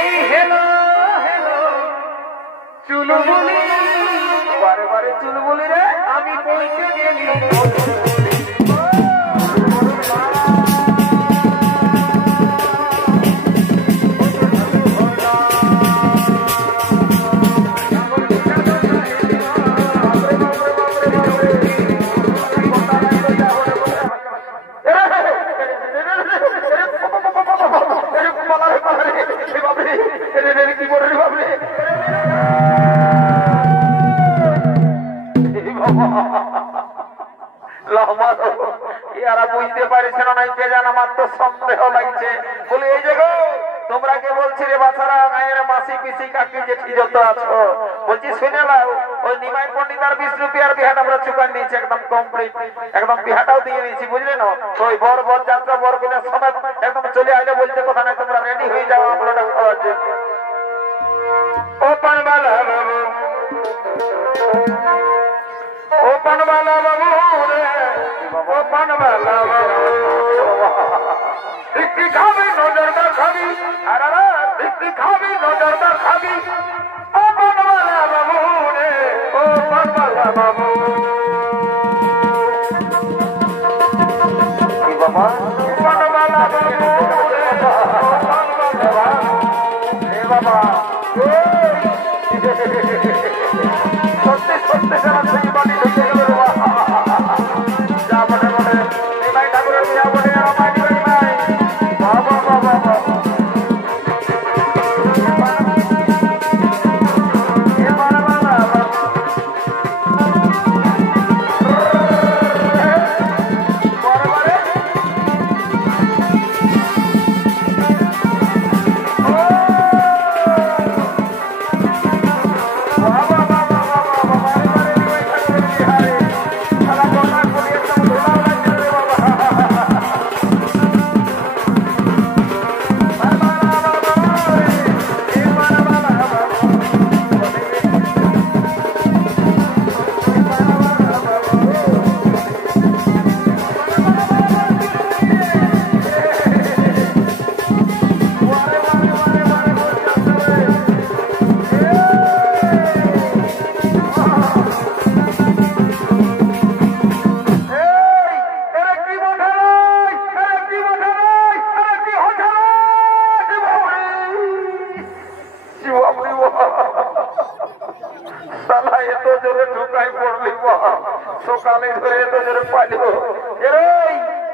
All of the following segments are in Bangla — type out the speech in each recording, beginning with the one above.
এই হেলো হেলো চুলবুলি, বারে বারে চুলবুলি রে, আমি পৌঁছে গেলি বুঝতে পারছে না, কে জান আমার তো সন্দেহ লাগছে। বলে এই যে গো, তোমরা কে বলছি রে বাছারা, গায়ের মাসি পিসি কাকি জেঠি যত আছো, বলছি শুনে নাও, ওই নিমাই পণ্ডিত আর 20 রুপিয়ার বিহাটা আমরা চুকান নিয়েছি, একদম কমপ্লিট, একদম বিহাটাও দিয়ে নিয়েছি, বুঝলে না? ওই বর যাত্রা বর কিনা সমেত একদম চলে আইলে বলতে কথা নাই, তোমরা রেডি হয়ে যাও আমরাটা খাওয়ার জন্য। ও পানবালা বাবু, ও পানবালা বাবু রে, ও পানবালা বাবু, ভিক্ষি খাবি নজরদার খাবি, আরে ভিক্ষি খাবি নজরদার খাবি, ও পানবালা বাবু রে, ও পানবালা বাবু। কি বাবা? পানবালা বাবু রে, পানবালা রে বাবা, সত্যি সত্যি সারা সেই বাড়ি ঢুকে গেল রে বাবা। যা বলে বলে নিমাই ঠাকুরের যা বলে আর মাই দিবেন নাই, বাবা বাবা বাবা। সকালে ধরে এত জোরে পালিও,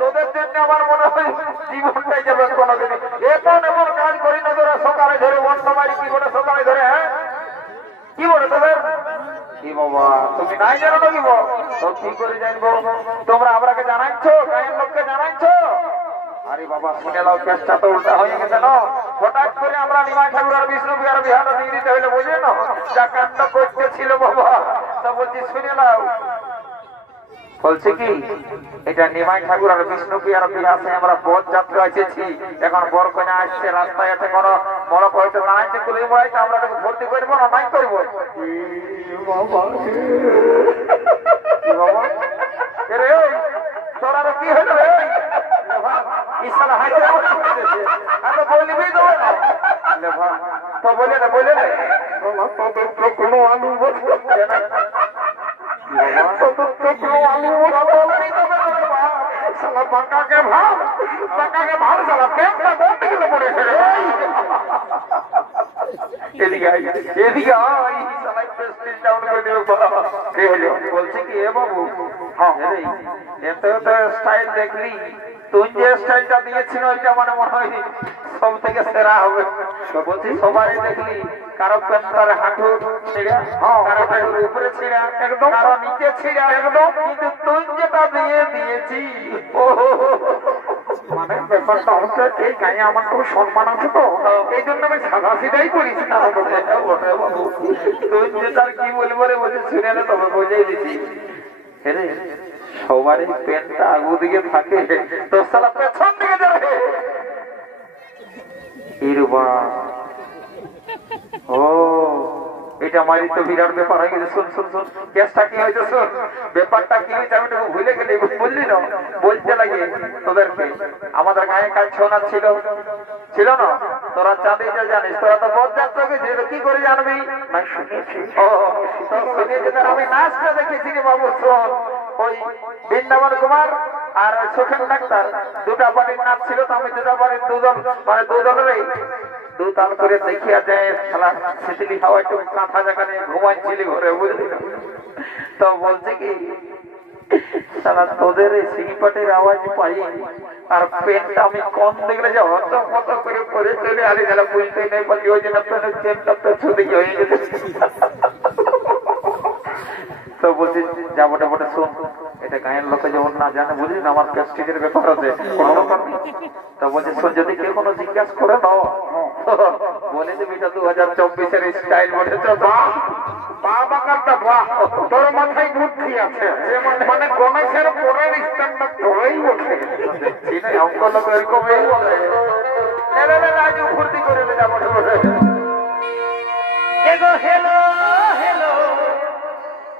তোদের জন্য আমার মনে হয় জীবনটাই যাবে কোনোদিন। এখন এমন কাজ করি না তোরা সকালে ধরে অন্য বাড়ি কি বলে সকালে ধরে, হ্যাঁ কি বলে তোদের? কি বাবা তুমি নাই জানো না? কি বল তো কি করে জানবো? তোমরা আমরাকে জানাইছো, গায়ের লোককে জানাইছো? আরে বাবা শুনে নাও, কেসটা তো উল্টা হয়ে গেছে না। হঠাৎ করে আমরা নিমাই ঠাকুর আর 20 রুপিয়ার বিহাটা দিয়ে দিতে হইলে বুঝলে না যা কাণ্ড করতেছিল বাবা। তা বলছি শুনে নাও, বলছে কি এটা নিমাই ঠাকুর আর 20 রুপিয়ার বিহাসে আমরা পথ যাত্রা এসেছি। এখন বর কন্যা আসছে, রাস্তায় আছে কোনো মরক হয়তো দাঁড়াইছে, কুলি মরাইছে, আমরা তাকে ভর্তি করবো না নাই করবো? বাবা রে তোর আর কি হইল রে? ইশারা হাইতে এত বলবি তো তো বলে না বলে না তোদের কোনো আলু বলছে না, পাকাকে ভাব সালা পেটটা বন্ধ গেলে পড়েছে। এদিকে এদিকে বলছে কি এ বাবু, এত স্টাইল দেখলি, তুই যে স্টাইলটা দিয়েছিল ওইটা মানে মনে হয় সব থেকে সেরা হবে। বলছি সবাই দেখলি কারো পেন্টার হাঁটু ছিঁড়া, কারো হাঁটুর উপরে ছিঁড়া, একদম কারো নিচে ছিঁড়া একদম, কিন্তু তুই যেটা দিয়ে দিয়েছি মানে ব্যাপারটা হচ্ছে এই গায়ে আমার খুব সম্মান আছে তো, এই জন্য আমি সাদা সিধাই করিস না। তুই যেটা কি বলবো রে বলছি শুনে না, তবে বোঝাই দিচ্ছি সবারই পেনটা আগু দিকে থাকে তো সালা পেছন দিকে যাবে। ও এটা আমারই তো বিরাট ব্যাপার হয়ে গেছে। শুন শুন শুন কেসটা কি হয়েছে শুন, ব্যাপারটা কি হয়েছে আমি তো ভুলে গেলি, বললি না বলতে লাগে তোদেরকে। আমাদের গায়ে কাল ছৌ নাচ ছিল ছিল না, তোরা চাঁদে যা জানিস, তোরা তো বরযাত্রা গেছিস, কি করে জানবি? না শুনেছি। ও শুনেছি, আমি নাচটা দেখেছি রে বাবু। শোন, ওই বৃন্দাবন কুমার আর সুখেন ডাক্তার দুটা বাড়ির নাচ ছিল, তো আমি দুটা বাড়ির দুজন মানে দুজনেরই দু তাল করে দেখিয়া যায়। খেলা শীতলি হাওয়া একটু কাঁথা জায়গানে ঘুমাইছিলি ঘরে, বুঝলি? তো বলছে কি সারা তোদের এই সিংপাটের আওয়াজ পাই আর পেনটা আমি কম দেখলে যে হত মত করে করে চলে আলি গেল, বুঝতেই নেই বলি ওই জন্য পেনের চেনটা তো ছুটি হয়ে গেছে। তো বলছি যাবো বটে শোন, এটা গায়ের লোকে যেমন না জানে, বুঝলি না, আমার প্রেস্টিজের ব্যাপার আছে, কোনো ব্যাপার নেই। তো বলছি শোন, যদি কেউ কোনো জিজ্ঞাসা করে দাও বলে দেবে এটা 2024-এর স্টাইল বলেছে। তোর মাথায় বুদ্ধি আছে, মানে গণেশের পরের স্ট্যান্ডার্ড ধরেই ওঠে। অঙ্ক লোক এরকমই বলে, রাজু ফুর্তি করে যাবো। হেলো হেলো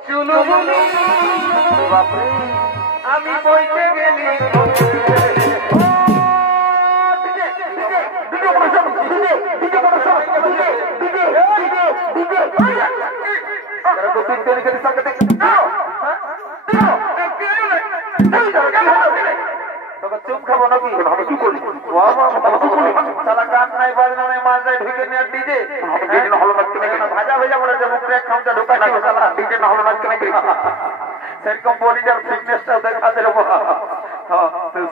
চুলুবুলি, বাপরে আমি বইতে গেলি। চুপ খাবো নাকি? কি করি গান নাই বাজনা নাই, মাছ যায় ঢুকে নিয়ে ডিজে হলো ভাজা ভেজা বলে যে মুখে এক খামটা ঢুকাই লাগে, ডিজে না হলো নাকি সেরকম বডিটার ফিটনেসটা দেখা যায়।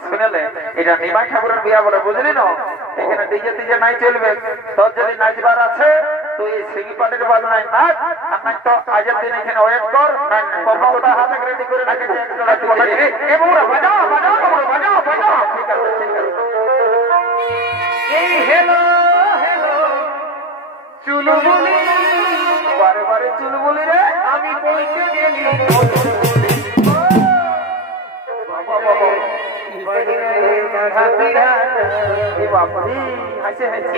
শুনেলে এটা নিমাই ঠাকুরের বিয়া বলে, বুঝলি না? এখানে ডিজে টিজে নাই চলবে। তোর যদি নাচবার আছে তুই সিঙ্গি পাটির বাজনায় নাচ, আর নাই তো আজের দিন এখানে ওয়েট কর, ওটা হাতে রেডি করে রাখে। ঠিক আছে ঠিক আছে। এই হেলো হেলো চুলুবুলি, বারে বারে চুলুবুলি রে আমি বইতে গেলি।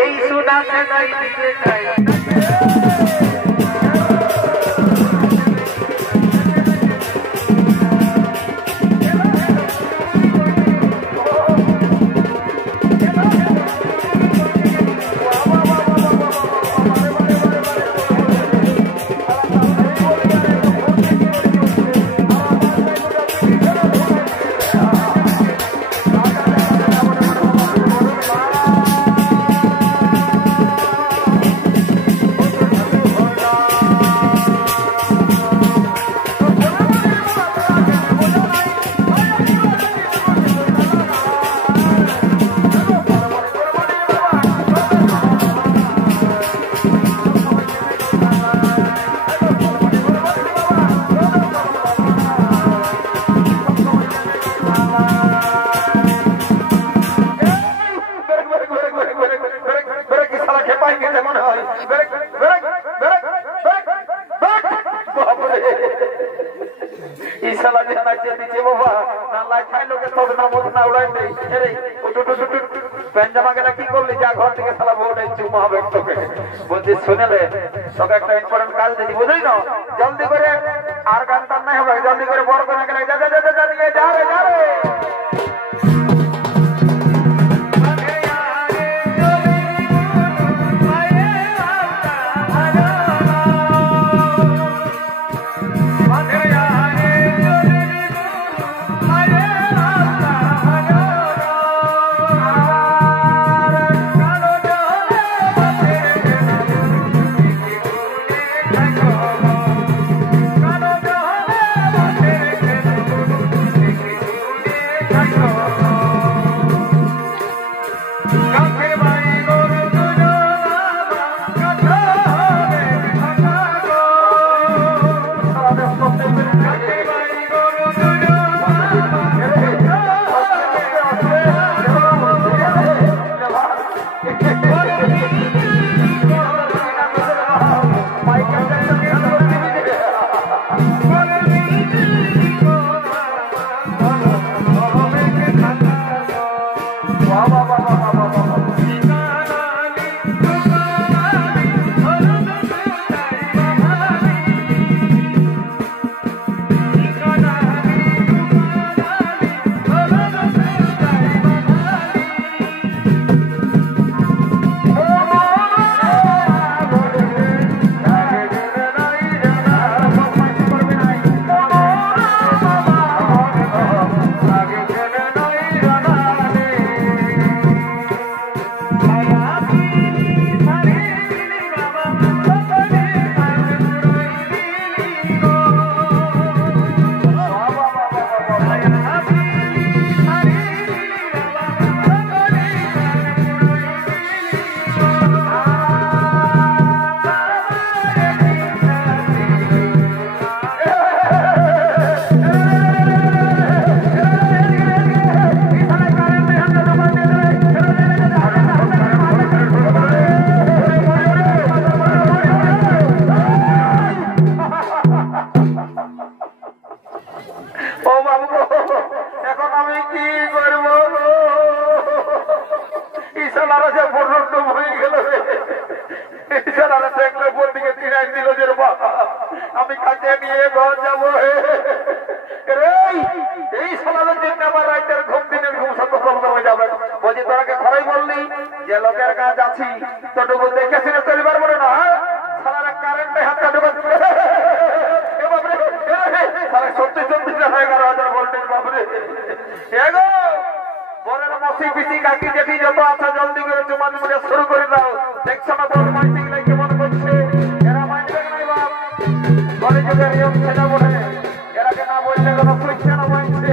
এই সুনাতে নাই দিকে নাই। শুনেলে তোকে একটা ইম্পর্টেন্ট কাজ দিচ্ছি, বুঝলি না? জলদি করে আর গান টান নাই হবে, জলদি করে বড় করে যা রে। তো ডুবু দেখে শুনে চলিবার বলে না সারা কারেন্টে হাতটা ডুবে সত্যি সত্যি 11,000 ভোল্টেজ বাপরে এগো বলের মসি পিসি কাকি জেঠি যত আছে জলদি করে চুমা চুমা শুরু করে দাও দেখছো না বল মাইসিং লাই কেমন করছে এরা মাইনবে নাই বাপ বলে যে নিয়ম ছেলে বলে এরাকে না বললে কোনো সুইচ্ছে না মাইনছে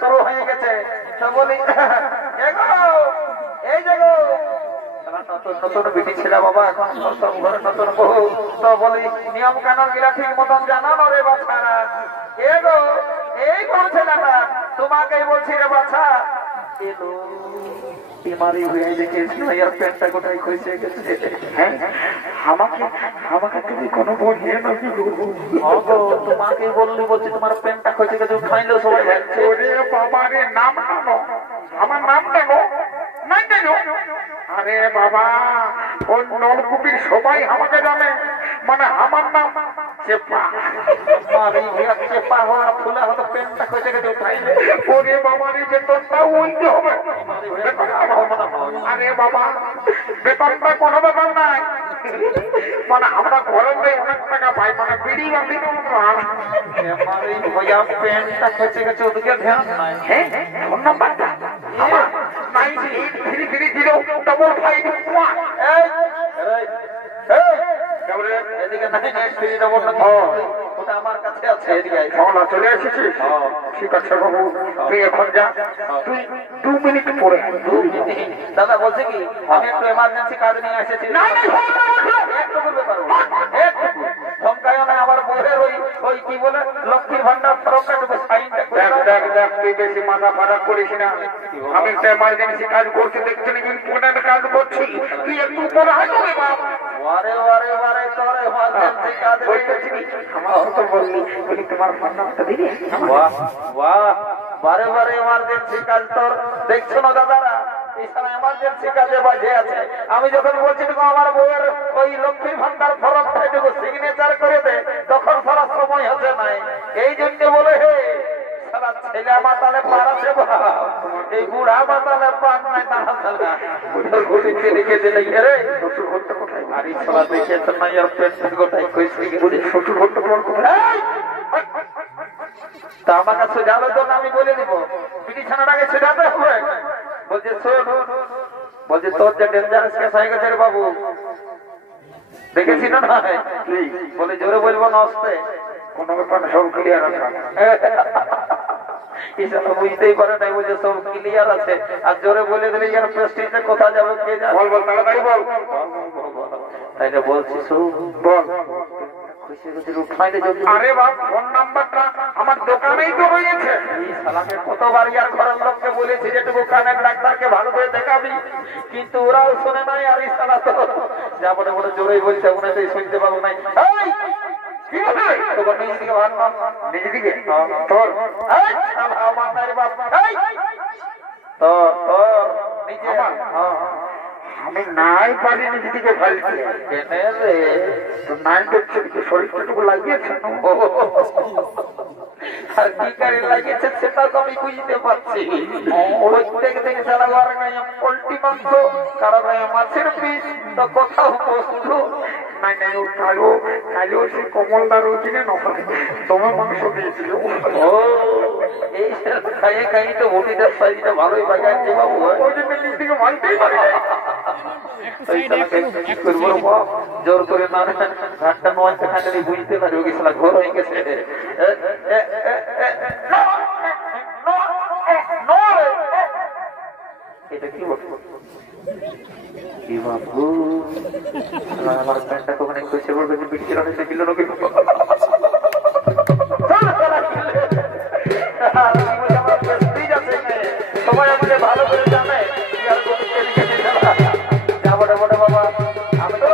শুরু হয়ে গেছে তো বলি এই দেখো নতুন বিটি ছিল বাবা এখন নতুন ঘরে নতুন বহু তো বলি নিয়ম কানুন গুলা ঠিক মতন জানানো রে বাছা এগো এই বলছে না তোমাকেই বলছি রে বাছা बीमारी हुई है देखिए यार पेटটা কোথায় খসে গেছে হ্যাঁ আমাকে আমাকে তুমি কোনো বলিয়ে না কি ওগো তোমাকে বললি বলছি তোমার পেটটা খসে গেছে খাইলো সবাই ভাবছে ওরে বাবা রে নাম নাও আমার নামটা গো নাই জানো আরে বাবা ওই নলকুপির সবাই আমাকে জানে মানে আমার নাম চেপা মারি ভিয়া চেপা হওয়ার ফুলা হতো পেটটা খসে গেছে খাইলে ওরে বাবা রে বেতনটা উল্টো হবে আরে বাবা বেতনটা কোনো ব্যাপার নাই মানে আমরা ঘরে অনেক টাকা পাই মানে বিড়ি বাঁধি পেনটা খেতে গেছে ওদিকে ধ্যান নাই হ্যাঁ ফোন নাম্বারটা এদিকে আমার কাছে আছে চলে এসেছি ঠিক আছে বাবু তুই এখন যা তুই 2 মিনিট পরে দাদা বলছে কি আমি একটু এমার্জেন্সি কাজ নিয়ে এসেছি একটু ব্যাপার ধমকায় না আমার বউয়ের ওই কি বলে লক্ষ্মীর ভান্ডার ফরকটা সাইনটা দেখ তুই বেশি মাথা খারাপ করিস না আমি একটা এমার্জেন্সি কাজ করছি দেখছি না ইম্পর্টেন্ট কাজ করছি তুই একটু উপরে হাঁটো রে বাপ ওরে ওরে ওরে তোর এমার্জেন্সি কাজ করছিস আমার তো বললি বলি তোমার ফোন নাম্বারটা দিবি বাহ বাহ বারে বারে এমার্জেন্সি কাজ তোর দেখছো না দাদারা এমার্জেন্সি কাজে বাজে আছে আমি যখন বলছি আমার বউয়ের ওই লক্ষ্মীর ভান্ডার ফরমটা একটু সিগনেচার করে দে তখন সারা সময় হচ্ছে নাই এই জন্য বলে হে সারা ছেলে মাতালে পারাছে এই বুড়া মাতালে পার নাই তারা সালা বুড়োর গুলিতে রেখে দিলে রে শ্বশুর ঘরটা কোথায় আরে সালা দেখেছ না ইয়ার পেট গোটাই কইছি বুড়ি শ্বশুর ঘরটা তোমার কোথায় তা আমার কাছে যাবে তো আমি বলে দিব বিছানাটাকে ছেড়াতে হবে বলছে শোন বলছে তোর যে ডেঞ্জারাস কেস হয়ে গেছে রে বাবু দেখেছি না বলে জোরে বলবো না আসতে কোনো ব্যাপার সব ক্লিয়ার আছে বুঝতেই পারে নাই বলছে সব ক্লিয়ার আছে আর জোরে বলে দিলে ইয়ার প্রেস্টিজে কোথা যাবে কে জানে বল বল তাড়াতাড়ি বল তাইলে বলছি শোন বল আরে বাপ ফোন নাম্বারটা আমার দোকানেই তো রয়েছে। এই শালাকে কতবার ইয়ার ঘরের লোককে বলেছি যে টুকু কানের ডাক্তারকে ভালো করে দেখাবি, কিন্তু ওরাও শোনে নাই। আর এই শালা তো যা বলে বলে জোরেই বলছে, মনে তো শুনতে পাবো নাই। কি বলে তোর নিজে দিকে ভালো নিজে দিকে তোর আমার নাই বাপ তোর তোর নিজে আমি নাই পারি নিজে দিকে ফেলছি কেনে রে তো নাই দেখছি শরীরটুকু লাগিয়েছে আর কি কারে লাগিয়েছে সেটা তো আমি বুঝতে পারছি। প্রত্যেক দিন সারা ঘর গায়ে পোল্ট্রি মাংস, কারো গায়ে মাছের পিস, তো কোথাও বস্তু নাই নাই। ও কালো কালো সে কমলদার ওইখানে নয় তোমার মাংস দিয়েছিল। ও এই খাইয়ে খাইয়ে তো বটিটার সাইজটা ভালোই বাগাচ্ছে বাবু, ওই জন্য নিজ দিকে মানতেই পারি জোর করে না ঘাটটা নয় সেখানে বুঝতে পারি ওকে সালা ঘর হয়ে গেছে। এটা কি বলবো কি বাবু আমার প্যান্টটা কখনো খুশি বলবে যে বিক্রি অনেক ছিল নাকি সবাই আমাকে ভালো করে জানে বাবা। আমি তো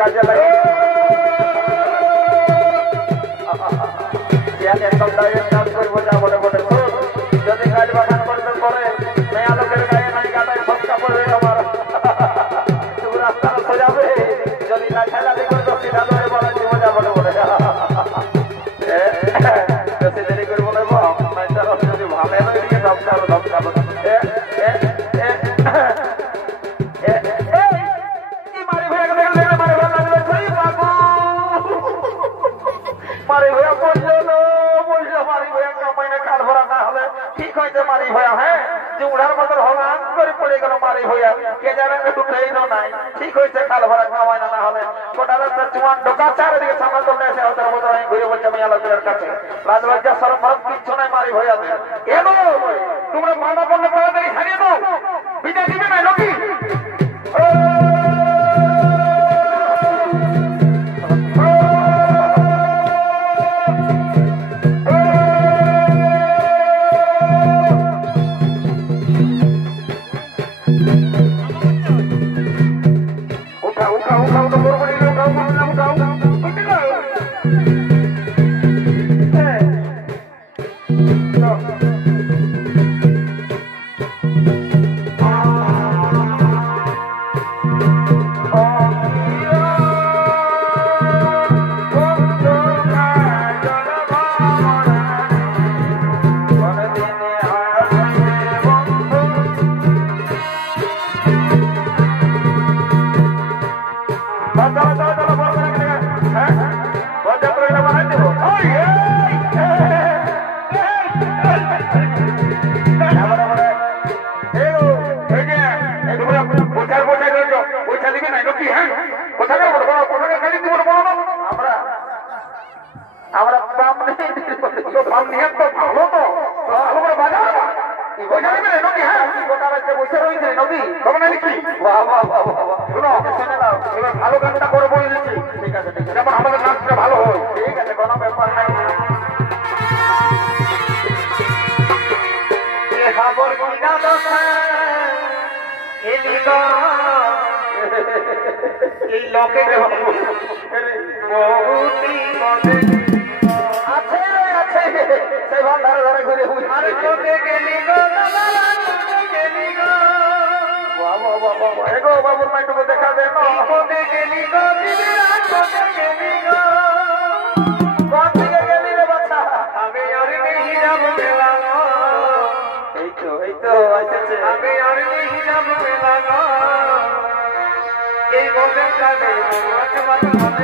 কাজে লাগে একদম ডাইরেক্ট কাজ করবো যা বলে বলে যদি গাছ বাগান করতে করে মেয়া লোকের গায়ে নাই গাটায় ফসকা পড়বে আমার রাস্তা সোজাবে যদি না খেলাধি করতো সিধা ধরে বলা জীবন যা বলে বলে বেশি দেরি করে বলে যদি ভালো দিকে ধমকালো ধমকালো মারি ভয়া বললো বললো মারি ভয়া কামাইনে কাঠ ভরা না হলে ঠিক হয়েছে মারি ভয়া। হ্যাঁ যে উড়ার মতন হলাম করে পড়ে গেল মারি ভয়া, কে জানে উঠেই নাই। ঠিক হয়েছে কাল ভরা কামাইনা না হলে গোটা রাস্তা চুয়ান ঢোকা চারিদিকে সামনে চলে এসে ওদের মতো আমি ঘুরে বলছি আমি আলোচনার কাছে লাজ লজ্জা সরম মরম কিচ্ছু নাই মারি ভয়া এলো তোমরা মানা বললে তাড়াতাড়ি হারিয়ে দাও বিদায় দিবে না লোকি ভালো গানটা করে বলে দিচ্ছি। ঠিক আছে ঠিক আছে, যেমন আমাদের নাচটা ভালো হয়। ঠিক আছে কোনো ব্যাপার নাই। এই লোকে আছে সেই ভান ধারে ধারে ঘুরে এগো বাবুর মাইটুকু দেখা দেন কোন দিকে গেলি রে বাচ্চা আমি আর নেই যাব মেলা এই তো আসছে আমি আর নেই যাব মেলা এই গোপে কালে মাছ মাছ মাছ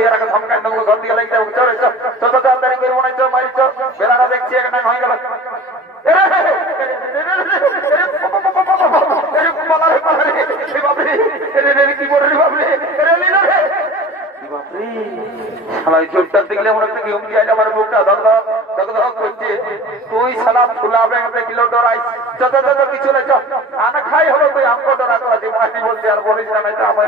এর আগে ধমকাই দেবো ঘর দিকে লাগছে চলে তাড়াতাড়ি করে মনে হচ্ছে মারি চল বেলাটা দেখছি একটা হয়ে গেল কি বললি বাবরে চোখটা দেখলে মনে হচ্ছে কি হুমকি আছে আমার মুখটা ধক করছে তুই সালাম খোলা ব্যাগ দেখলেও ডরাই যত পিছনে চল আনা খাই হলো তুই আমকো ডরা করা যে মাসি বলছে আর বলিস না আমার